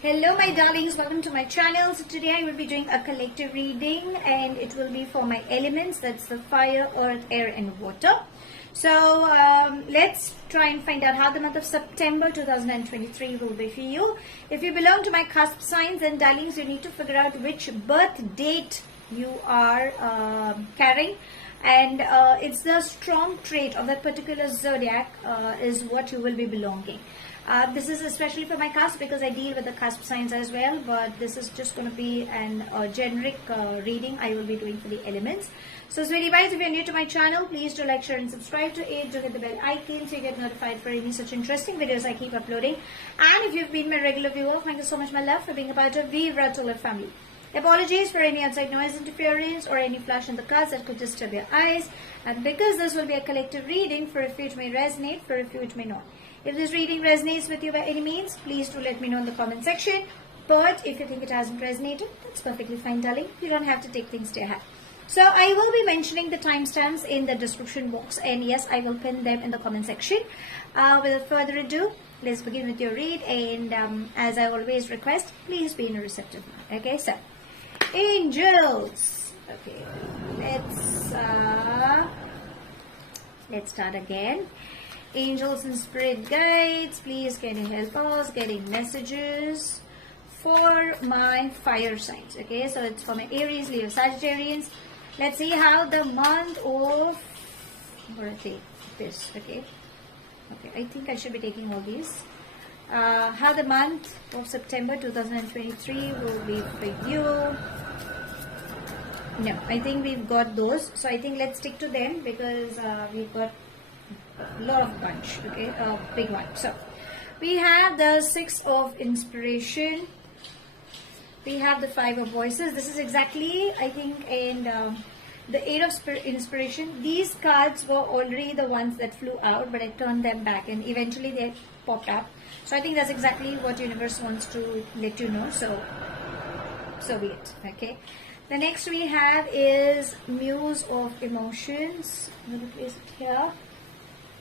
Hello my darlings, welcome to my channel. So today I will be doing a collective reading and it will be for my elements, that's the fire, earth, air and water. So let's try and find out how the month of September 2023 will be for you. If you belong to my cusp signs, then darlings, you need to figure out which birth date you are carrying, and it's the strong trait of that particular zodiac is what you will be belonging. This is especially for my cusp because I deal with the cusp signs as well, but this is just going to be an generic reading I will be doing for the elements. So sweetie guys, if you're new to my channel, please do like, share and subscribe to it. Do hit the bell icon so you get notified for any such interesting videos I keep uploading. And if you've been my regular viewer, thank you so much my love for being a part of Vivre family. Apologies for any outside noise interference or any flash in the cards that could disturb your eyes. And because this will be a collective reading, for a few it may resonate, for a few it may not. If this reading resonates with you by any means, please do let me know in the comment section. But if you think it hasn't resonated, that's perfectly fine, darling. You don't have to take things to your head. So I will be mentioning the timestamps in the description box, and yes, I will pin them in the comment section. Without further ado, let's begin with your read. And as I always request, please be in a receptive mood. Okay, so angels. Okay, let's start again. Angels and spirit guides, please can you help us getting messages for my fire signs? Okay, so it's for my Aries, Leo, Sagittarians. Let's see how the month of this. Okay, I think I should be taking all these. How the month of September 2023 will be for you. No, I think we've got those, so I think let's stick to them because we've got a lot of bunch. Okay, big one. So we have the Six of Inspiration, we have the Five of Voices. This is exactly, I think, in the Eight of Inspiration. These cards were already the ones that flew out, but I turned them back and eventually they popped up. So I think that's exactly what universe wants to let you know, so be it. Okay, the next we have is Muse of Emotions. I'm going to place it here.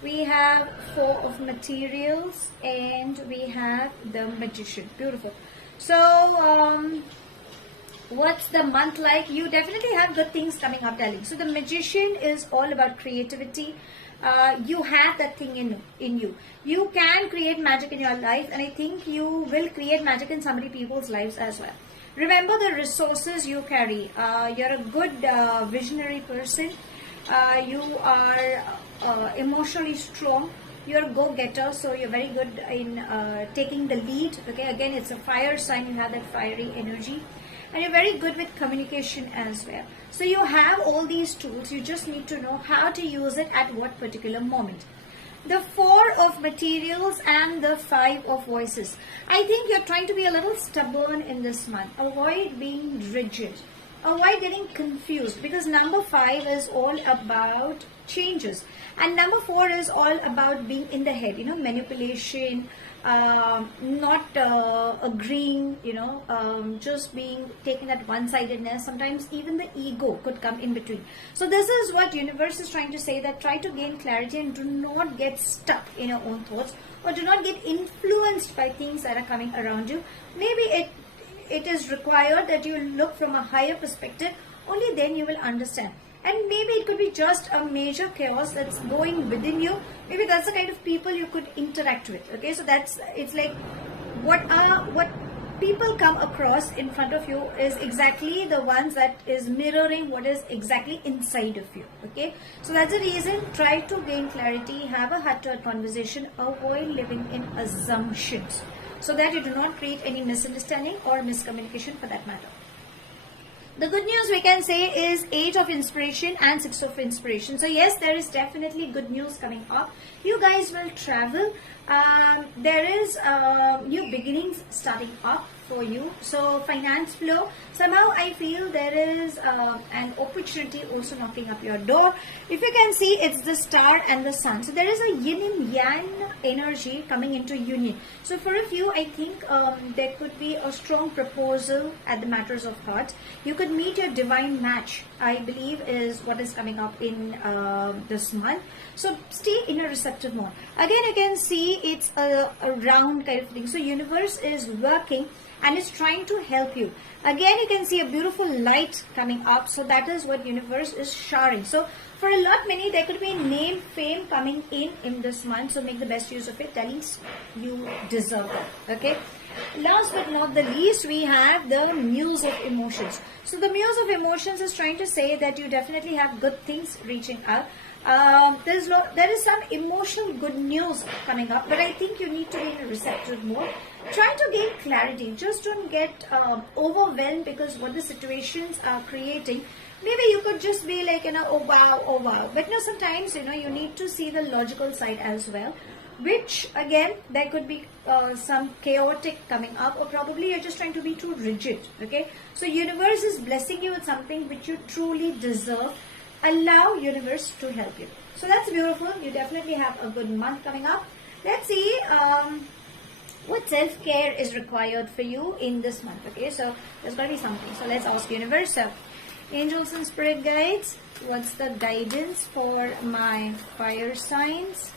We have Four of Materials and we have the Magician. Beautiful. So what's the month like? You definitely have good things coming up, darling. So the Magician is all about creativity. You have that thing in you. You can create magic in your life, and I think you will create magic in so many people's lives as well. Remember the resources you carry. You're a good visionary person. You are emotionally strong. You're a go-getter, so you're very good in taking the lead. Okay, again, it's a fire sign. You have that fiery energy, and you're very good with communication as well. So you have all these tools. You just need to know how to use it at what particular moment. The Four of Materials and the Five of Voices. I think you're trying to be a little stubborn in this month. Avoid being rigid. Avoid getting confused, because number 5 is all about changes and number 4 is all about being in the head, manipulation, not agreeing, just being taken at one-sidedness. Sometimes even the ego could come in between. So this is what universe is trying to say, that try to gain clarity and do not get stuck in your own thoughts, or do not get influenced by things that are coming around you. Maybe it is required that you look from a higher perspective. Only then you will understand. And maybe it could be just a major chaos that's going within you. Maybe that's the kind of people you could interact with. Okay, so it's like what people come across in front of you is exactly the ones that is mirroring what is exactly inside of you. Okay, so that's the reason. Try to gain clarity, have a heart-to-heart conversation, avoid living in assumptions, so that you do not create any misunderstanding or miscommunication for that matter. The good news we can say is 8 of Inspiration and 6 of Inspiration. So yes, there is definitely good news coming up. You guys will travel. There is new beginnings starting up for you. So finance flow, somehow I feel there is an opportunity also knocking up your door. If you can see, it's the star and the sun. So there is a yin and yang energy coming into union. So for a few, I think there could be a strong proposal at the matters of heart. You could meet your divine match, I believe, is what is coming up in this month. So stay in a receptive mode. Again, you can see it's a round kind of thing. So universe is working and it's trying to help you. Again, you can see a beautiful light coming up. So that is what universe is showering. So for a lot many, there could be name, fame coming in this month. So make the best use of it. Telling you deserve it. Okay. Last but not the least, we have the Muse of Emotions. So the Muse of Emotions is trying to say that you definitely have good things reaching out. There is some emotional good news coming up, but I think you need to be in a receptive mode. Try to gain clarity. Just don't get overwhelmed because what the situations are creating. Maybe you could just be like, oh wow, oh wow. But no, sometimes, you need to see the logical side as well. Which again, there could be some chaotic coming up, or probably you're just trying to be too rigid. Okay, so universe is blessing you with something which you truly deserve. Allow universe to help you. So that's beautiful. You definitely have a good month coming up. Let's see what self-care is required for you in this month. Okay, so there's going to be something. So let's ask universe. So angels and spirit guides, what's the guidance for my fire signs?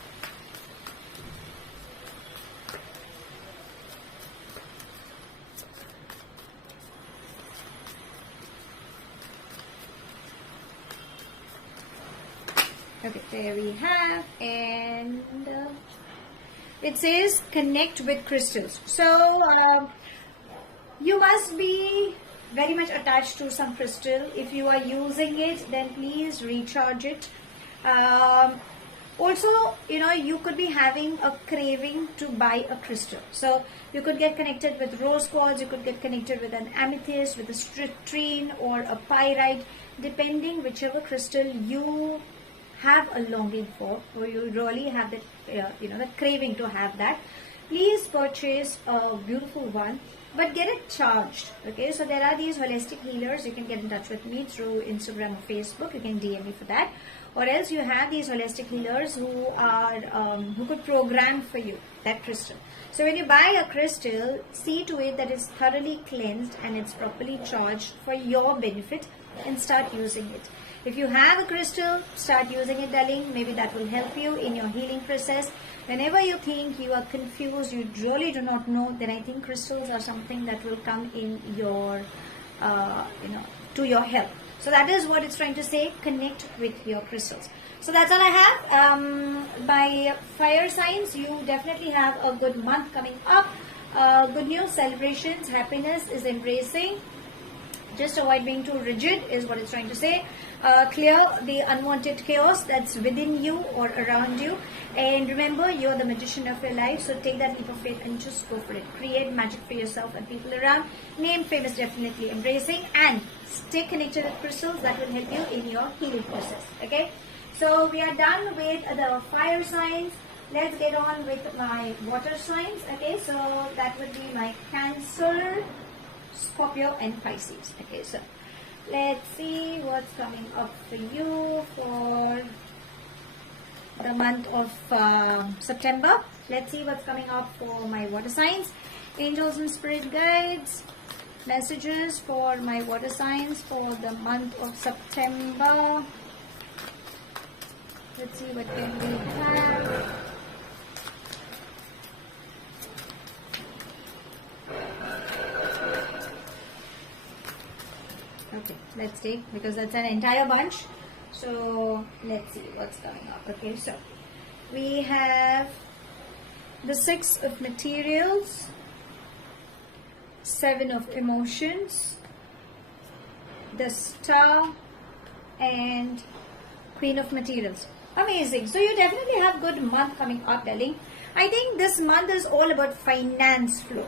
Okay, there we have, and it says connect with crystals. So you must be very much attached to some crystal. If you are using it, then please recharge it. Also, you could be having a craving to buy a crystal. So you could get connected with rose quartz, you could get connected with an amethyst, with a citrine or a pyrite, depending whichever crystal you have a longing for, or you really have that the craving to have that. Please purchase a beautiful one, but get it charged. Okay, so there are these holistic healers. You can get in touch with me through Instagram or Facebook. You can DM me for that, or else you have these holistic healers who are who could program for you that crystal. So when you buy a crystal, see to it that it's thoroughly cleansed and it's properly charged for your benefit, and start using it. If you have a crystal, start using it, darling. Maybe that will help you in your healing process. Whenever you think you are confused, you really do not know, then I think crystals are something that will come in your, to your help. So that is what it's trying to say. Connect with your crystals. So that's all I have. By fire signs, you definitely have a good month coming up. Good news, celebrations, happiness is embracing. Just avoid being too rigid is what it's trying to say. Clear the unwanted chaos that's within you or around you. And remember, you're the magician of your life. So take that leap of faith and just go for it. Create magic for yourself and people around. Name, fame is definitely embracing. And stay connected with crystals. That will help you in your healing process. Okay. So we are done with the fire signs. Let's get on with my water signs. Okay. So that would be my Cancer, Scorpio and Pisces. Okay, so let's see what's coming up for you for the month of September. Let's see what's coming up for my water signs. Angels and spirit guides, messages for my water signs for the month of September. Let's see what can we have. Okay, let's take, because that's an entire bunch. So let's see what's coming up. Okay, so we have the 6 of materials, 7 of emotions, the star, and Queen of materials. Amazing. So you definitely have good month coming up, darling. I think this month is all about finance flow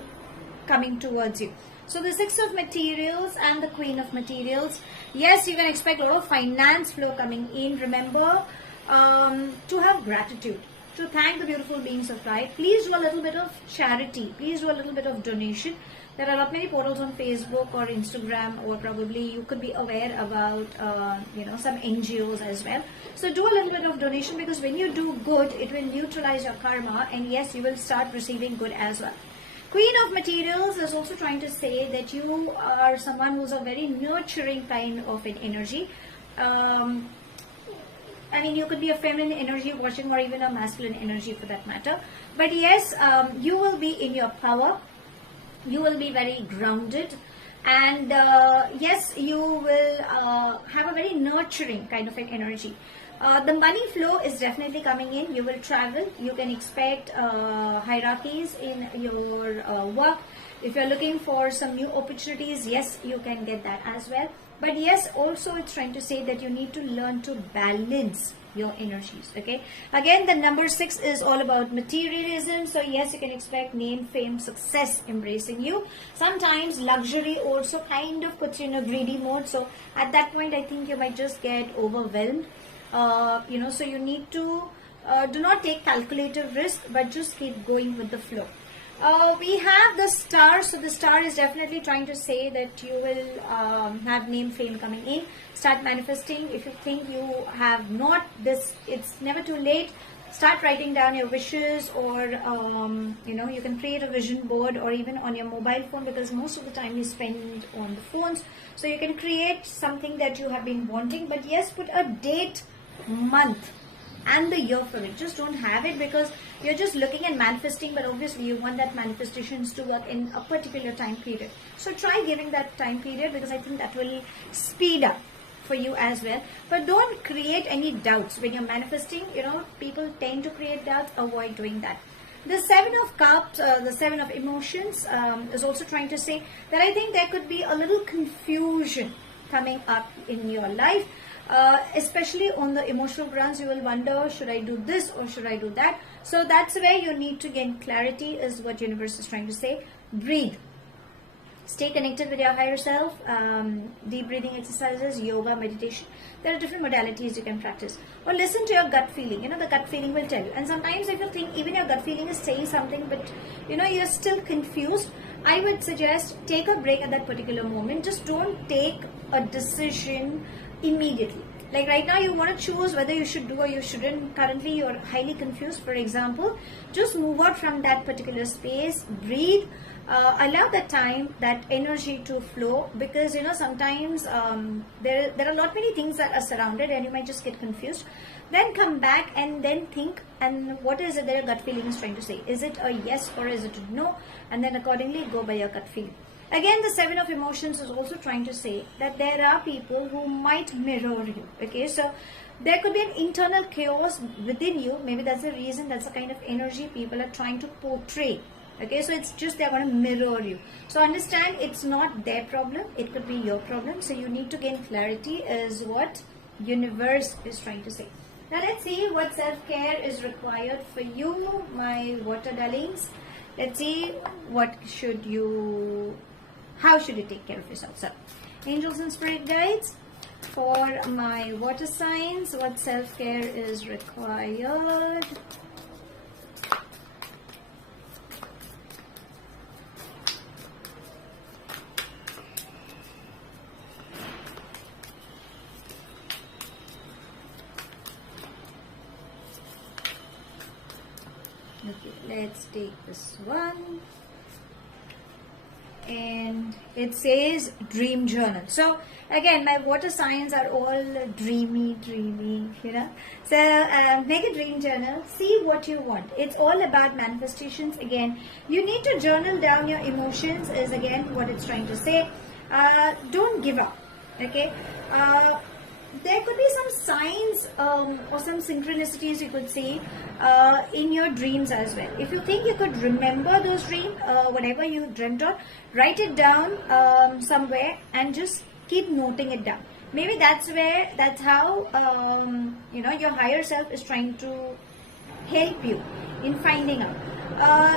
coming towards you. So the 6 of materials and the Queen of materials. Yes, you can expect a lot of finance flow coming in. Remember to have gratitude, to thank the beautiful beings of light. Please do a little bit of charity. Please do a little bit of donation. There are not many portals on Facebook or Instagram, or probably you could be aware about some NGOs as well. So do a little bit of donation, because when you do good, it will neutralize your karma, and yes, you will start receiving good as well. Queen of materials is also trying to say that you are someone who's a very nurturing kind of an energy. I mean, you could be a feminine energy watching, or even a masculine energy for that matter. But yes, you will be in your power. You will be very grounded, and yes, you will have a very nurturing kind of an energy. The money flow is definitely coming in. You will travel. You can expect hierarchies in your work. If you're looking for some new opportunities, yes, you can get that as well. But yes, also it's trying to say that you need to learn to balance your energies. Okay, again, the number 6 is all about materialism. So yes, you can expect name, fame, success embracing you. Sometimes luxury also kind of puts you in a greedy mode. So at that point, I think you might just get overwhelmed. So you need to do not take calculative risk, but just keep going with the flow. We have the star. So the star is definitely trying to say that you will have name, fame coming in. Start manifesting. If you think you have not this, it's never too late. Start writing down your wishes, or you can create a vision board, or even on your mobile phone, because most of the time we spend on the phones. So you can create something that you have been wanting, but yes, put a date, month and the year for it. Just don't have it because you're just looking at manifesting, but obviously you want that manifestations to work in a particular time period. So try giving that time period, because I think that will speed up for you as well. But don't create any doubts when you're manifesting. People tend to create doubts. Avoid doing that. The 7 of Cups, the 7 of emotions, is also trying to say that I think there could be a little confusion coming up in your life. Especially on the emotional grounds, you will wonder, should I do this or should I do that? So that's where you need to gain clarity, is what universe is trying to say. Breathe. Stay connected with your higher self. Deep breathing exercises, yoga, meditation. There are different modalities you can practice. Or listen to your gut feeling. The gut feeling will tell you. And sometimes if you think even your gut feeling is saying something, but you're still confused, I would suggest take a break at that particular moment. Just don't take a decision immediately. Like right now, you want to choose whether you should do or you shouldn't. Currently, you're highly confused, for example. Just move out from that particular space. Breathe. Allow that time, that energy to flow, because sometimes there are not many things that are surrounded, and you might just get confused. Then come back and then think, and what is it that your gut feeling is trying to say? Is it a yes or is it a no? And then accordingly go by your gut feeling. Again, the 7 of emotions is also trying to say that there are people who might mirror you. Okay, so there could be an internal chaos within you. Maybe that's the reason, that's the kind of energy people are trying to portray. Okay, so it's just they're going to mirror you. So understand, it's not their problem, it could be your problem. So you need to gain clarity, is what universe is trying to say. Now let's see what self-care is required for you, my water darlings. Let's see how should you take care of yourself. So angels and spirit guides for my water signs, what self-care is required. Okay, let's take this one. And it says dream journal. So again, my water signs are all dreamy. So make a dream journal. See what you want. It's all about manifestations. Again, you need to journal down your emotions, is again what it's trying to say. Don't give up. Okay. There could be some signs or some synchronicities you could see in your dreams as well. If you think you could remember those dreams, whatever you dreamt on, write it down somewhere and just keep noting it down. Maybe that's how your higher self is trying to help you in finding out.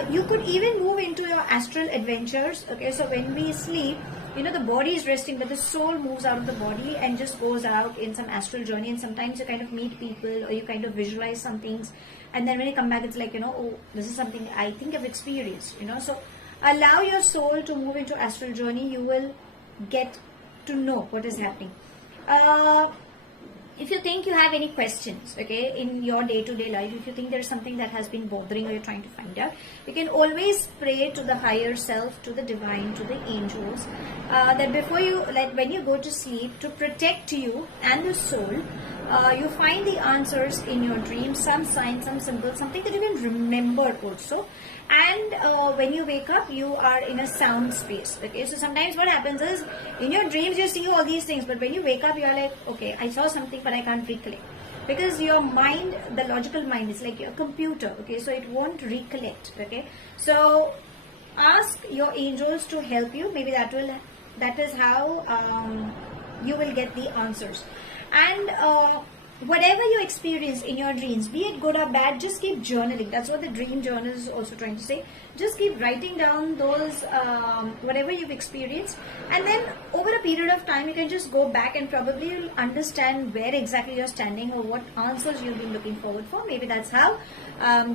You could even move into your astral adventures. Okay, so when we sleep, the body is resting, but the soul moves out of the body and just goes out in some astral journey. And sometimes you kind of meet people, or you kind of visualize some things, and then when you come back, it's like, oh, this is something I think I've experienced. So allow your soul to move into astral journey. You will get to know what is happening. If you think you have any questions, okay, in your day-to-day life, if you think there's something that has been bothering or you're trying to find out, you can always pray to the higher self, to the divine, to the angels, that before you, like when you go to sleep, to protect you and the soul You find the answers in your dreams, some signs, some symbols, something that you can remember also. And when you wake up, you are in a sound space. Okay, so sometimes what happens is, in your dreams you see all these things, but when you wake up, you are like, okay, I saw something, but I can't recollect, because your mind, the logical mind, is like your computer. Okay, so it won't recollect. Okay, so ask your angels to help you. Maybe that is how you will get the answers. And whatever you experience in your dreams, be it good or bad, just keep journaling. That's what the dream journal is also trying to say. Just keep writing down those whatever you've experienced, and then over a period of time you can just go back and probably you'll understand where exactly you're standing or what answers you've been looking forward for. Maybe that's how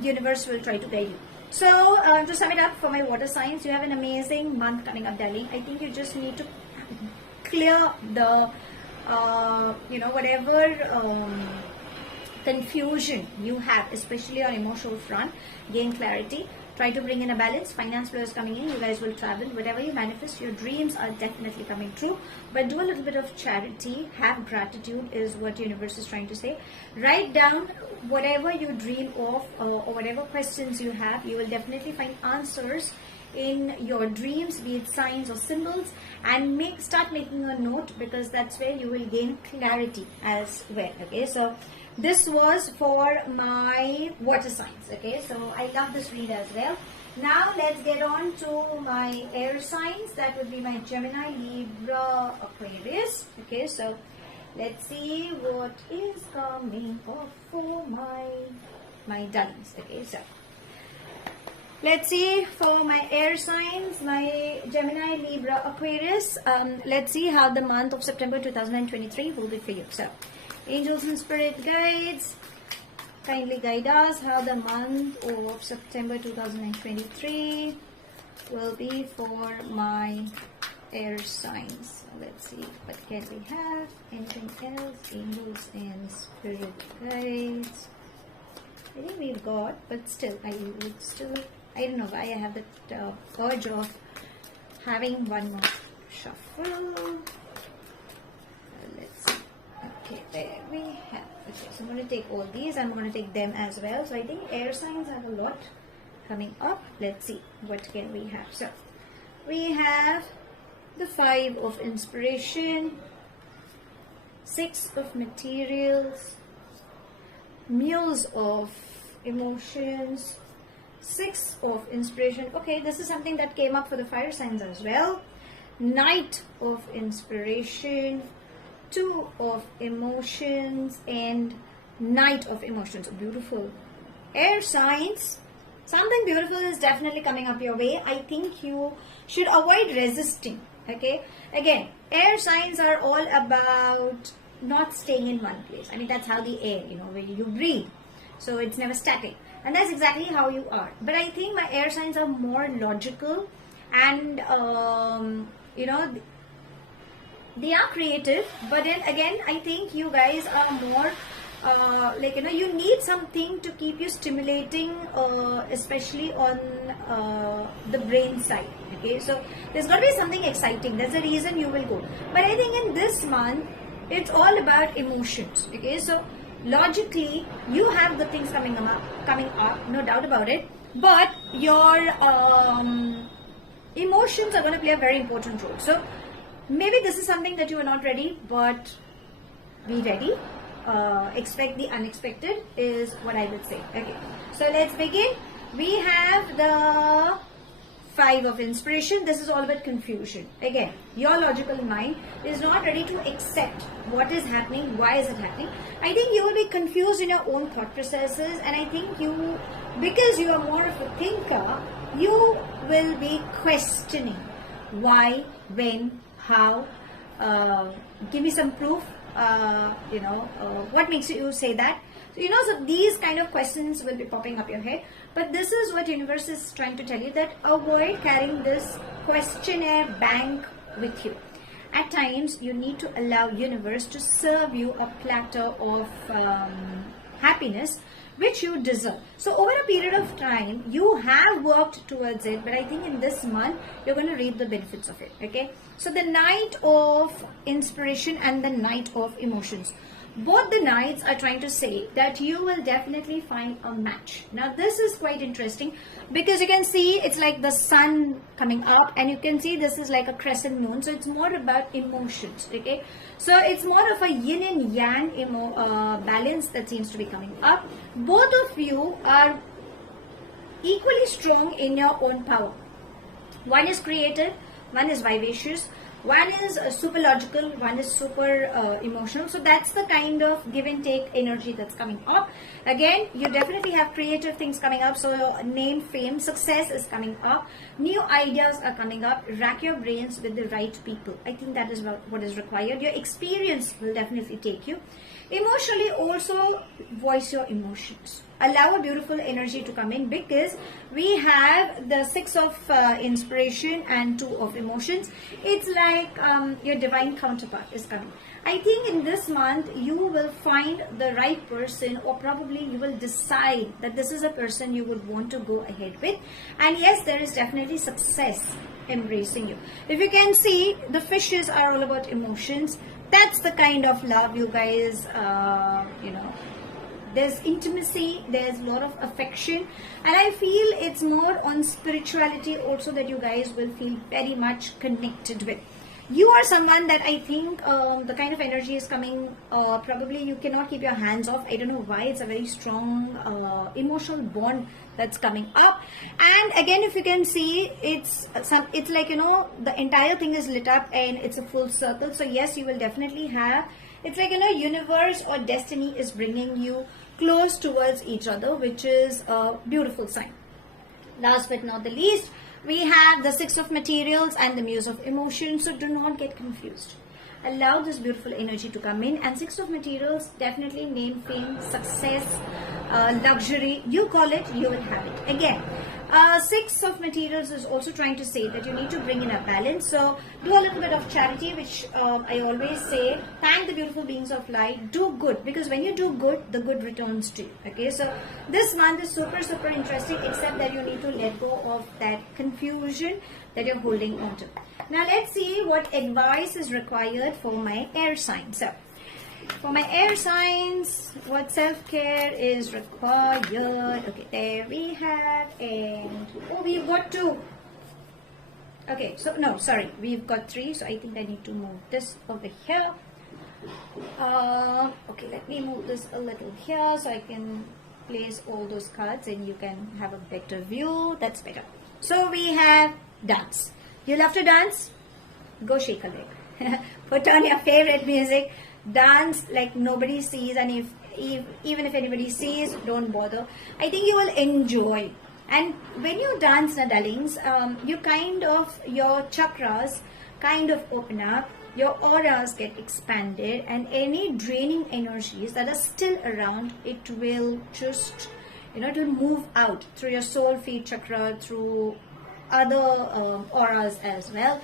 universe will try to guide you. So to sum it up, for my water signs, you have an amazing month coming up, darling. I think you just need to clear the whatever confusion you have, especially on emotional front. Gain clarity, try to bring in a balance. Finance flow is coming in, you guys will travel. Whatever you manifest, your dreams are definitely coming true. But do a little bit of charity, have gratitude, is what universe is trying to say. Write down whatever you dream of, or whatever questions you have. You will definitely find answers in your dreams, be it signs or symbols, and start making a note, because that's where you will gain clarity as well. Okay, so this was for my water signs. Okay, so I love this read as well. Now let's get on to my air signs. That would be my Gemini, Libra, Aquarius. Okay, so let's see what is coming up for my darlings. Okay, so let's see for my air signs, my Gemini, Libra, Aquarius. Let's see how the month of September 2023 will be for you. So, angels and spirit guides, kindly guide us how the month of September 2023 will be for my air signs. Let's see, what can we have? Anything else? Angels and spirit guides. I think we've got, but still, I don't know why I have that urge of having one more shuffle. Let's see. Okay, there we have. Okay, so I'm going to take all these. I'm going to take them as well. So I think air signs have a lot coming up. Let's see, what can we have? So we have the 5 of inspiration, 6 of materials, Muse of emotions, 6 of inspiration. Okay, this is something that came up for the fire signs as well. Knight of inspiration, 2 of emotions, and Knight of emotions. Beautiful. Air signs, something beautiful is definitely coming up your way. I think you should avoid resisting. Okay, again, air signs are all about not staying in one place. I mean, that's how the air, where you breathe, so it's never static. And that's exactly how you are. But I think my air signs are more logical, and they are creative. But then again, I think you guys are more you need something to keep you stimulating, especially on the brain side. Okay, so there's got to be something exciting. That's the reason you will go. But I think in this month, it's all about emotions. Okay, so logically you have good things coming up, no doubt about it, but your emotions are going to play a very important role. So maybe this is something that you are not ready, but be ready. Expect the unexpected is what I would say. Okay, so let's begin. We have the 5 of inspiration. This is all about confusion. Again, your logical mind is not ready to accept what is happening, why is it happening. I think you will be confused in your own thought processes, and I think because you are more of a thinker, you will be questioning why, when, how, give me some proof, what makes you say that. So, so these kind of questions will be popping up your head. But this is what universe is trying to tell you, that avoid carrying this questionnaire bank with you. At times, you need to allow universe to serve you a platter of happiness, which you deserve. So over a period of time, you have worked towards it, but I think in this month, you're going to reap the benefits of it. Okay. So the Knight of inspiration and the Knight of emotions. Both the nights are trying to say that you will definitely find a match. Now this is quite interesting because you can see it's like the sun coming up, and you can see this is like a crescent moon, so it's more about emotions. Okay, so it's more of a yin and yang balance that seems to be coming up. Both of you are equally strong in your own power. One is creative, one is vivacious, one is super logical, one is super emotional. So that's the kind of give and take energy that's coming up. Again, you definitely have creative things coming up. So name, fame, success is coming up. New ideas are coming up. Rack your brains with the right people. I think that is what is required. Your experience will definitely take you. Emotionally, also voice your emotions. Allow a beautiful energy to come in, because we have the 6 of inspiration and 2 of emotions. It's like your divine counterpart is coming. I think in this month you will find the right person, or probably you will decide that this is a person you would want to go ahead with. And yes, there is definitely success embracing you. If you can see, the fishes are all about emotions. That's the kind of love you guys, there's intimacy, there's a lot of affection, and I feel it's more on spirituality also that you guys will feel very much connected with. You are someone that I think the kind of energy is coming, probably you cannot keep your hands off. I don't know why. It's a very strong emotional bond that's coming up. And again, if you can see, it's like, the entire thing is lit up and it's a full circle. So yes, you will definitely have, it's like, universe or destiny is bringing you close towards each other, which is a beautiful sign. Last but not the least, we have the 6 of materials and the Muse of emotion. So do not get confused. Allow this beautiful energy to come in. And 6 of materials, definitely name, fame, success, luxury. You call it, you will have it. Again, 6 of materials is also trying to say that you need to bring in a balance. So do a little bit of charity, which I always say, thank the beautiful beings of light, do good, because when you do good, the good returns to you. Okay, so this month is super, super interesting, except that you need to let go of that confusion that you're holding on to. Now let's see what advice is required for my air sign. So for my air signs, what self-care is required? Okay, there we have, and oh, we've got 2. Okay, so no, sorry, we've got 3. So I think I need to move this over here. Okay, let me move this a little here so I can place all those cards and you can have a better view. That's better. So we have dance. You love to dance? Go shake a leg. Put on your favorite music. Dance like nobody sees, and even if anybody sees, don't bother. I think you will enjoy. And when you dance, na darlings, your chakras kind of open up, your auras get expanded, and any draining energies that are still around, it will just, it will move out through your soul feet chakra, through other auras as well.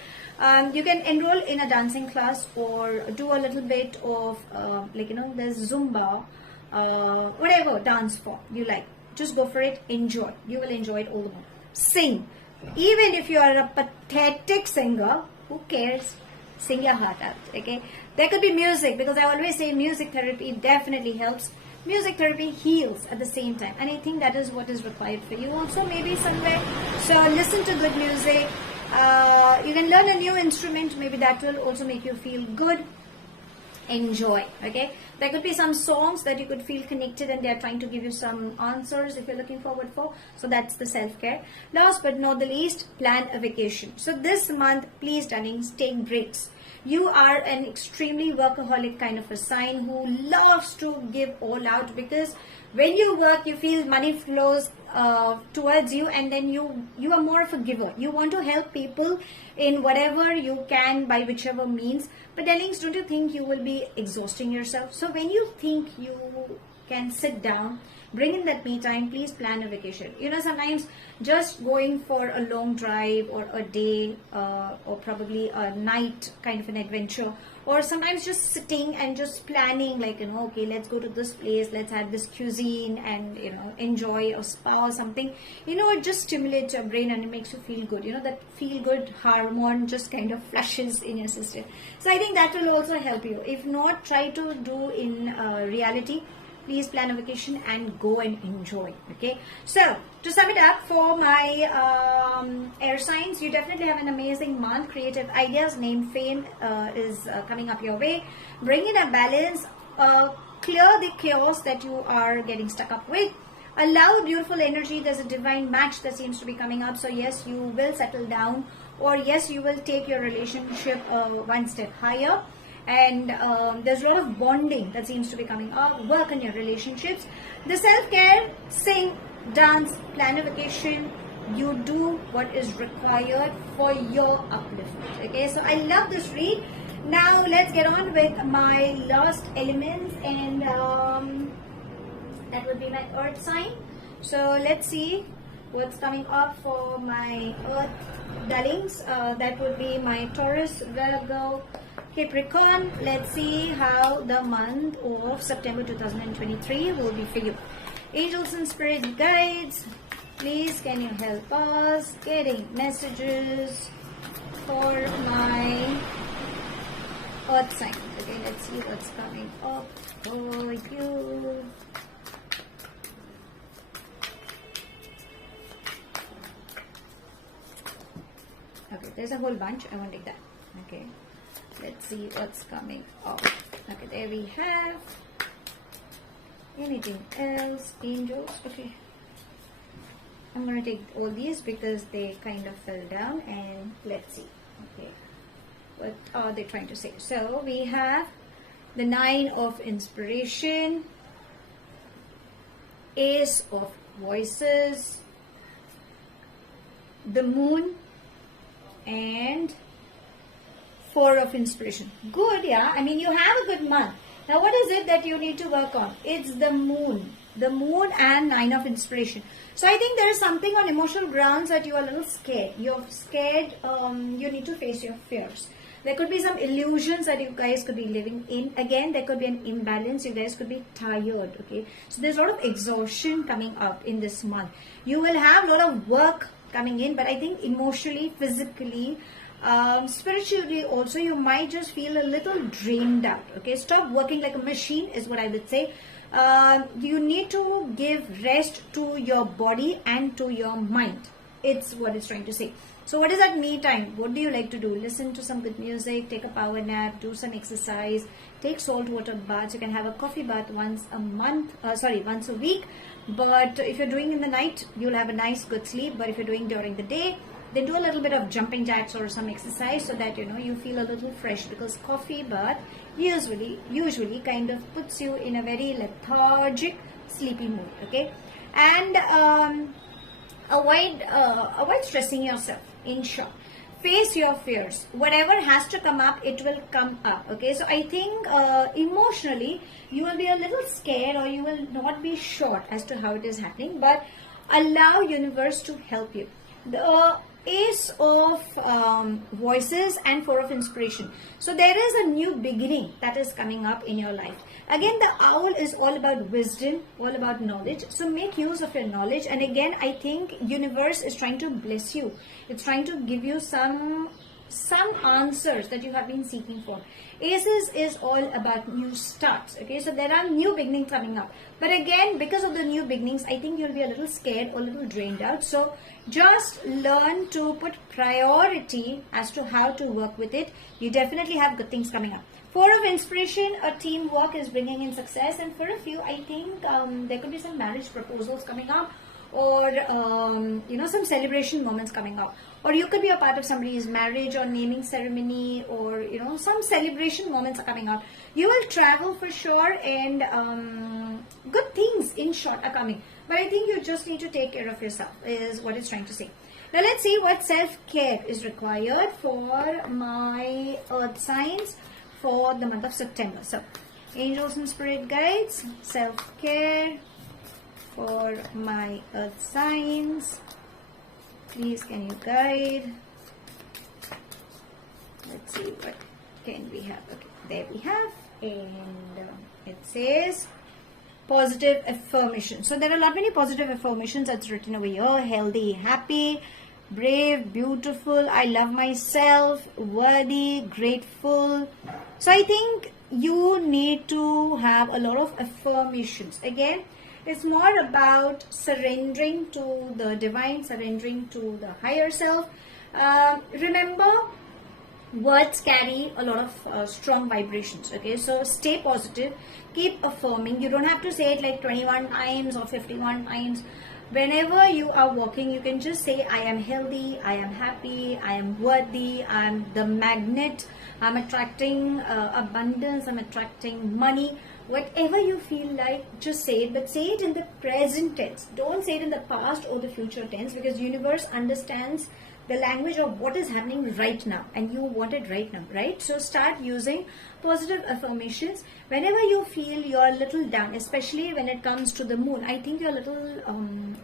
You can enroll in a dancing class or do a little bit of there's Zumba, whatever dance form you like. Just go for it. Enjoy. You will enjoy it all the more. Sing. Even if you are a pathetic singer, who cares? Sing your heart out. Okay. There could be music, because I always say music therapy definitely helps. Music therapy heals at the same time, and I think that is what is required for you also, maybe somewhere. So listen to good music. You can learn a new instrument, maybe that will also make you feel good. Enjoy. Okay, there could be some songs that you could feel connected and they are trying to give you some answers if you're looking forward for. So that's the self-care. Last but not the least, plan a vacation. So this month, please darlings, take breaks. You are an extremely workaholic kind of a sign who loves to give all out, because when you work, you feel money flows towards you, and then you are more of a giver. You want to help people in whatever you can, by whichever means. But darlings, don't you think you will be exhausting yourself? So when you think you can sit down, bring in that me time. Please plan a vacation. You know, sometimes just going for a long drive or a day or probably a night kind of an adventure, or sometimes just sitting and just planning, like, you know, okay, let's go to this place, let's have this cuisine and, you know, enjoy a spa or something. You know, it just stimulates your brain and it makes you feel good. You know, that feel good hormone just kind of flushes in your system. So I think that will also help you. If not, try to do in reality. Please plan a vacation and go and enjoy. Okay, so to sum it up, for my air signs, you definitely have an amazing month. Creative ideas, name fame is coming up your way. Bring in a balance, clear the chaos that you are getting stuck up with. Allow beautiful energy. There's a divine match that seems to be coming up. So yes, you will settle down, or yes, you will take your relationship one step higher. And there's a lot of bonding that seems to be coming up. Work on your relationships. The self-care, sing, dance, plan a vacation. You do what is required for your upliftment. Okay, so I love this read. Now let's get on with my last elements, and that would be my earth sign. So let's see what's coming up for my earth darlings. That would be my Taurus, Virgo, Capricorn. Let's see how the month of September 2023 will be for you. Angels and spirit guides, please can you help us getting messages for my earth sign. Okay, let's see what's coming up for you. Okay, there's a whole bunch. I won't take that. Okay, let's see what's coming up. Okay, there we have. Anything else? Angels. Okay, I'm gonna take all these because they kind of fell down, and let's see. Okay, what are they trying to say? So we have the Nine of Inspiration, Ace of Voices, the Moon, and Four of Inspiration. Good, yeah. I mean, you have a good month. Now, what is it that you need to work on? It's the Moon. The Moon and Nine of Inspiration. So, I think there is something on emotional grounds that you are a little scared. You're scared. You need to face your fears. There could be some illusions that you guys could be living in. Again, there could be an imbalance. You guys could be tired. Okay. So, there's a lot of exhaustion coming up in this month. You will have a lot of work coming in, but I think emotionally, physically, spiritually also, you might just feel a little drained out. Okay, stop working like a machine is what I would say. You need to give rest to your body and to your mind. It's what it's trying to say. So what is that me time? What do you like to do? Listen to some good music, take a power nap, do some exercise, take salt water baths. You can have a coffee bath once a week. But if you're doing in the night, you'll have a nice good sleep. But if you're doing during the day, then do a little bit of jumping jacks or some exercise so that, you know, you feel a little fresh, because coffee bath usually kind of puts you in a very lethargic, sleepy mood. Okay, and avoid stressing yourself. In short, face your fears. Whatever has to come up, it will come up. Okay, so I think emotionally you will be a little scared, or you will not be sure as to how it is happening, but allow universe to help you. The Ace of Voices and Four of Inspiration. So there is a new beginning that is coming up in your life. Again, the owl is all about wisdom, all about knowledge. So make use of your knowledge. And again, I think universe is trying to bless you. It's trying to give you some answers that you have been seeking for. Aces is all about new starts. Okay, so there are new beginnings coming up. But again, because of the new beginnings, I think you'll be a little scared or a little drained out. So just learn to put priority as to how to work with it. You definitely have good things coming up. Four of Inspiration, a teamwork is bringing in success. And for a few, I think there could be some marriage proposals coming up, or some celebration moments coming up, or you could be a part of somebody's marriage or naming ceremony, or some celebration moments are coming up. You will travel for sure, and good things in short are coming, but I think you just need to take care of yourself is what it's trying to say. Now let's see what self-care is required for my earth signs for the month of September. So angels and spirit guides, self-care, for my earth signs. Please can you guide? Let's see what can we have. Okay, there we have, and it says positive affirmation. So there are a lot many positive affirmations that's written over here. Healthy, happy, brave, beautiful, I love myself, worthy, grateful. So I think you need to have a lot of affirmations. Again, it's more about surrendering to the divine, surrendering to the higher self. Remember, words carry a lot of strong vibrations. Okay, so stay positive, keep affirming. You don't have to say it like 21 times or 51 times. Whenever you are walking, you can just say, I am healthy, I am happy, I am worthy, I am the magnet, I'm attracting abundance, I'm attracting money. Whatever you feel like, just say it, but say it in the present tense. Don't say it in the past or the future tense, because universe understands the language of what is happening right now, and you want it right now, right? So start using positive affirmations whenever you feel you're a little down, especially when it comes to the moon. I think you're a little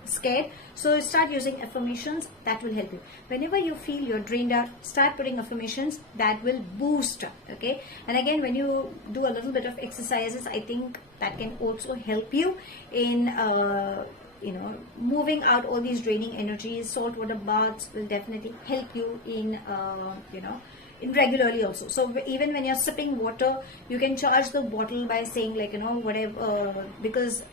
scared, so start using affirmations that will help you. Whenever you feel you're drained out, start putting affirmations that will boost up. Okay, and again, when you do a little bit of exercises, I think that can also help you in moving out all these draining energies. Saltwater baths will definitely help you in in regularly also. So even when you're sipping water, you can charge the bottle by saying like whatever, because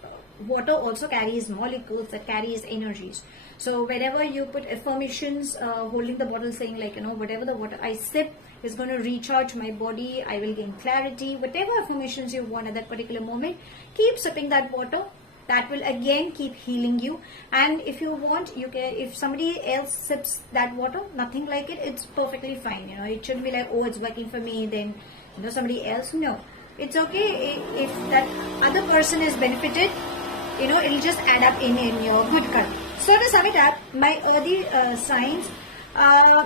water also carries molecules that carries energies. So whenever you put affirmations, holding the bottle, saying like whatever the water I sip is going to recharge my body, I will gain clarity. Whatever affirmations you want at that particular moment, keep sipping that water. That will again keep healing you. And if you want, you can, if somebody else sips that water, nothing like it, it's perfectly fine. It shouldn't be like, oh, it's working for me, then somebody else. No, it's okay. If that other person is benefited, it'll just add up in your good karma. So to sum it up, my earthy signs,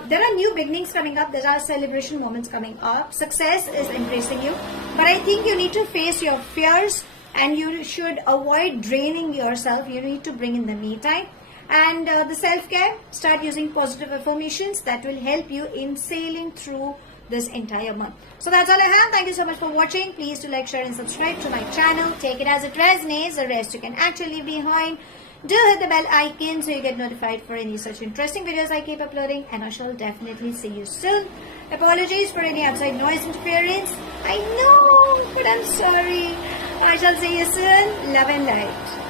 there are new beginnings coming up. There are celebration moments coming up. Success is embracing you, but I think you need to face your fears. And you should avoid draining yourself. You need to bring in the me time. And the self-care, start using positive affirmations that will help you in sailing through this entire month. So that's all I have. Thank you so much for watching. Please do like, share and subscribe to my channel. Take it as it resonates. The rest you can actually leave behind. Do hit the bell icon so you get notified for any such interesting videos I keep uploading. And I shall definitely see you soon. Apologies for any outside noise interference. I know, but I'm sorry. I shall see you soon. Love and light.